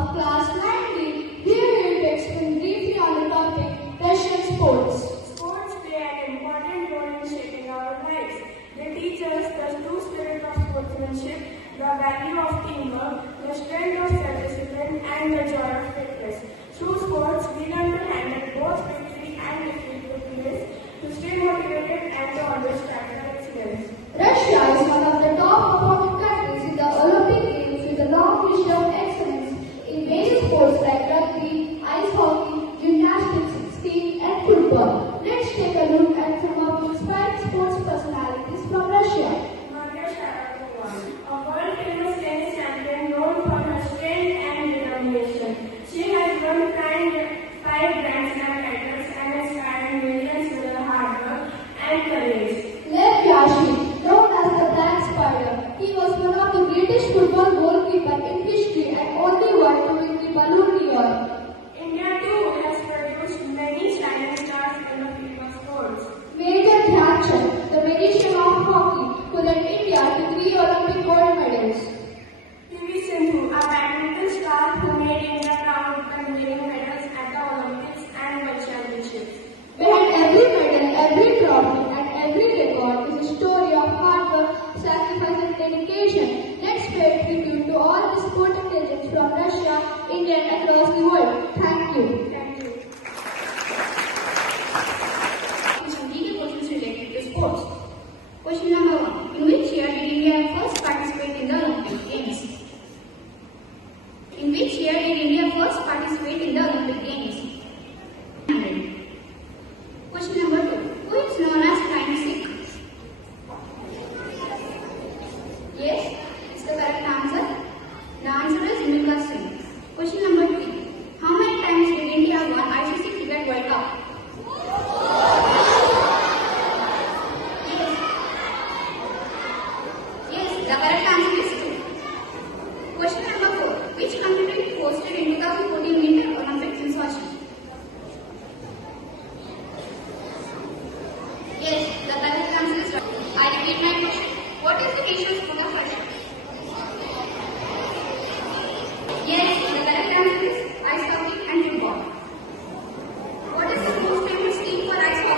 of class 9B, we are here to explain briefly on the topic Russian sports. Sports play an important role in shaping our lives. They teach us the true spirit of sportsmanship, the value of teamwork, the strength of self-discipline, and the joy of fitness. Through sports, we learn to handle both victory and difficulties, to stay motivated and to always strive for excellence. Russia is one of the top performing countries in the Olympic Games with a long history of excellence in major sports like rugby, ice hockey, gymnastics, skiing, and football. Let's take a look at some of the inspiring sports personalities from Russia. Maria Sharapova, a world-famous tennis champion known for her strength and determination. She has won five Grand Slam titles and inspired millions with her hard work and courage. Lev Yashin, known as the Black Spider, he was one of the greatest football goalkeepers in history and only one to win the Ballon d'Or. India too has produced many shining stars in the field of sports. Major Dhyan Chand, the magician of hockey, who led India to 3 Olympic gold medals. PV Sindhu, a badminton star who made India proud by winning medals at the Olympics and World Championships. Behind every medal, every trophy, and every record is a story of hard work, sacrifice, and dedication. Let's pay tribute to all the sporting legends from Russia, India, and across the world.